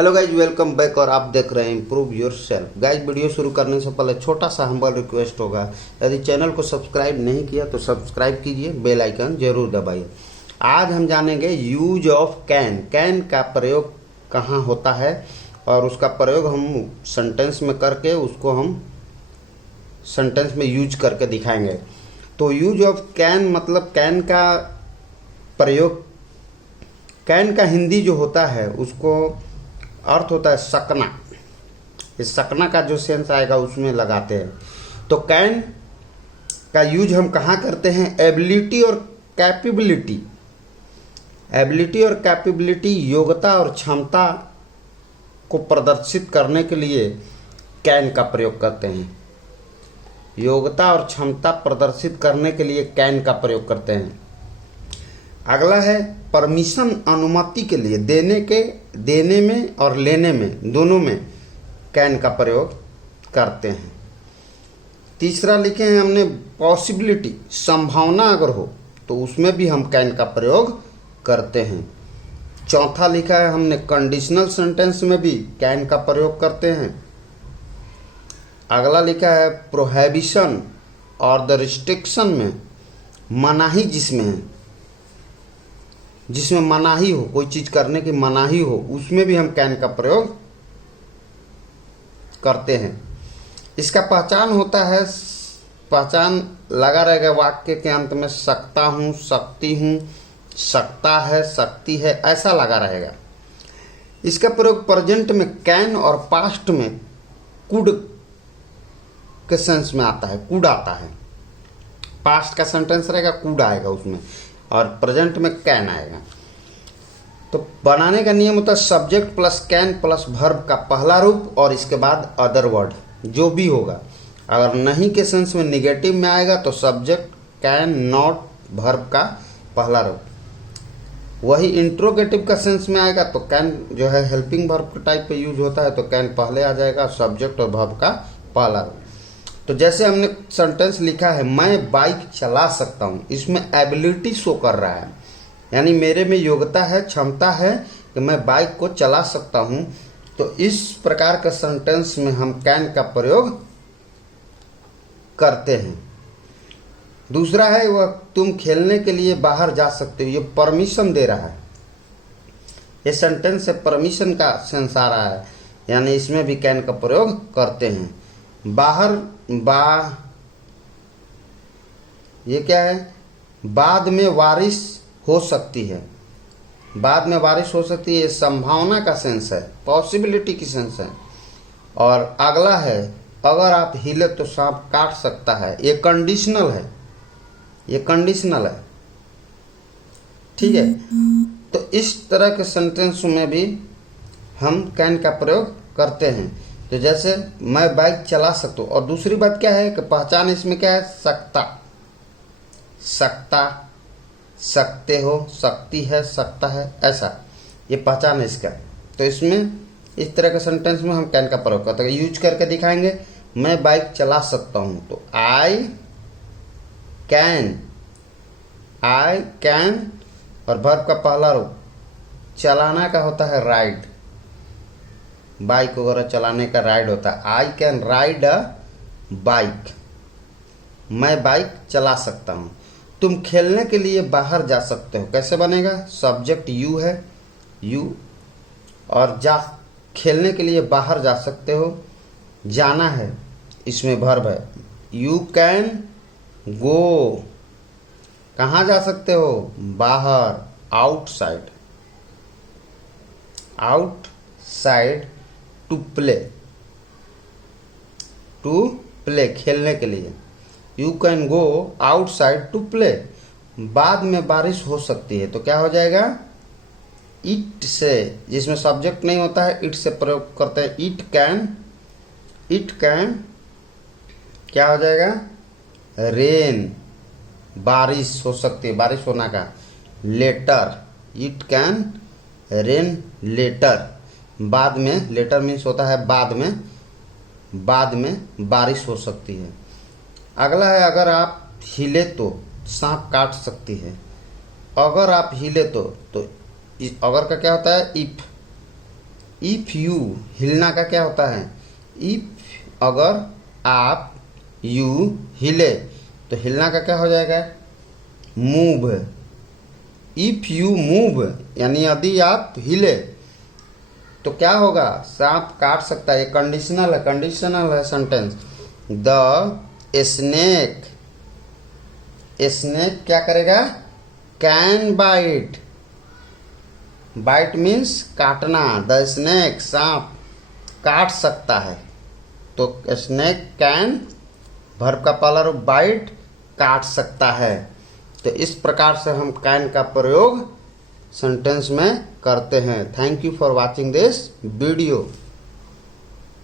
Hello guys, welcome back. और आप देख रहे हैं improve your self. Guys, video शुरू करने से पहले छोटा सा हम्बल रिक्वेस्ट होगा, यदि चैनल को सब्सक्राइब नहीं किया तो सब्सक्राइब कीजिए, बेल आइकन जरूर दबाइए। आज हम जानेंगे यूज ऑफ कैन। कैन का प्रयोग कहाँ होता है और उसका प्रयोग हम सेंटेंस में करके उसको हम सेंटेंस में यूज करके दिखाएंगे। तो यूज ऑफ कैन मतलब कैन का प्रयोग, कैन का हिंदी जो होता है उसको अर्थ होता है सकना। इस सकना का जो सेंस आएगा उसमें लगाते हैं। तो कैन का यूज हम कहाँ करते हैं? एबिलिटी और कैपेबिलिटी। एबिलिटी और कैपेबिलिटी, योग्यता और क्षमता को प्रदर्शित करने के लिए कैन का प्रयोग करते हैं। योग्यता और क्षमता प्रदर्शित करने के लिए कैन का प्रयोग करते हैं। अगला है परमिशन, अनुमति के लिए, देने में और लेने में, दोनों में कैन का प्रयोग करते हैं। तीसरा लिखे हैं हमने पॉसिबिलिटी, संभावना अगर हो तो उसमें भी हम कैन का प्रयोग करते हैं। चौथा लिखा है हमने कंडीशनल सेंटेंस में भी कैन का प्रयोग करते हैं। अगला लिखा है प्रोहिबिशन और द रिस्ट्रिक्शन में, मनाही जिसमें मनाही हो, कोई चीज करने की मनाही हो, उसमें भी हम कैन का प्रयोग करते हैं। इसका पहचान होता है, पहचान लगा रहेगा वाक्य के अंत में, सकता हूँ, सकती हूँ, सकता है, सकती है, ऐसा लगा रहेगा। इसका प्रयोग प्रेजेंट में कैन और पास्ट में कुड के सेंस में आता है। कुड आता है, पास्ट का सेंटेंस रहेगा, कुड आएगा उसमें, और प्रेजेंट में कैन आएगा। तो बनाने का नियम होता है subject plus can plus verb का पहला रूप और इसके बाद अदर वर्ड जो भी होगा। अगर नहीं के सेंस में निगेटिव में आएगा तो सब्जेक्ट, कैन, नॉट, वर्ब का पहला रूप। वही इंट्रोगेटिव का सेंस में आएगा तो कैन जो है हेल्पिंग वर्ब के टाइप पे यूज होता है, तो कैन पहले आ जाएगा, सब्जेक्ट और वर्ब का पहला रूप। तो जैसे हमने सेंटेंस लिखा है मैं बाइक चला सकता हूँ, इसमें एबिलिटी शो कर रहा है, यानी मेरे में योग्यता है, क्षमता है कि मैं बाइक को चला सकता हूँ। तो इस प्रकार के सेंटेंस में हम कैन का प्रयोग करते हैं। दूसरा है वह तुम खेलने के लिए बाहर जा सकते हो, ये परमिशन दे रहा है। ये सेंटेंस से परमिशन का सेंस आ रहा है, यानी इसमें भी कैन का प्रयोग करते हैं। बाहर, ये क्या है? बाद में बारिश हो सकती है, बाद में बारिश हो सकती है, ये संभावना का सेंस है, पॉसिबिलिटी की सेंस है। और अगला है अगर आप हिले तो सांप काट सकता है, ये कंडीशनल है, ये कंडीशनल है। ठीक है, तो इस तरह के सेंटेंस में भी हम कैन का प्रयोग करते हैं। तो जैसे मैं बाइक चला सकता हूँ, और दूसरी बात क्या है कि पहचान इसमें क्या है? सकता, सकता, सकते हो, सकती है, सकता है, ऐसा ये पहचान है इसका। तो इसमें इस तरह के सेंटेंस में हम कैन का प्रयोग करते हैं। यूज करके दिखाएंगे। मैं बाइक चला सकता हूँ तो आई कैन और वर्ब का पहला रूप चलाना का होता है राइड, बाइक वगैरह चलाने का राइड होता है। I can ride a bike, मैं बाइक चला सकता हूँ। तुम खेलने के लिए बाहर जा सकते हो, कैसे बनेगा? सब्जेक्ट यू है, यू, और जा, खेलने के लिए बाहर जा सकते हो, जाना है, इसमें वर्ब है। यू कैन गो, कहाँ जा सकते हो? बाहर, आउटसाइड, आउटसाइड, टू प्ले, खेलने के लिए। You can go outside to play. बाद में बारिश हो सकती है, तो क्या हो जाएगा? इट से, जिसमें सब्जेक्ट नहीं होता है, इट से प्रयोग करते हैं। इट कैन क्या हो जाएगा? रेन, बारिश हो सकती है, बारिश होना का। Later, it can rain later, बाद में, लेटर मीन्स होता है बाद में बारिश हो सकती है। अगला है अगर आप हिले तो सांप काट सकती है। अगर आप हिले तो अगर का क्या होता है? इफ। इफ यू, हिलना का क्या होता है? इफ, अगर आप, यू हिले, तो हिलना का क्या हो जाएगा? मूव। इफ यू मूव, यानी यदि आप हिले तो क्या होगा? सांप काट सकता है। ये कंडीशनल है सेंटेंस। द स्नेक, स्नेक क्या करेगा? Can bite. बाइट मीन्स काटना। द स्नेक, सांप काट सकता है। तो स्नेक कैन, वर्ब का पहला रूप बाइट, काट सकता है। तो इस प्रकार से हम कैन का प्रयोग सेंटेंस में करते हैं। Thank you for watching this video.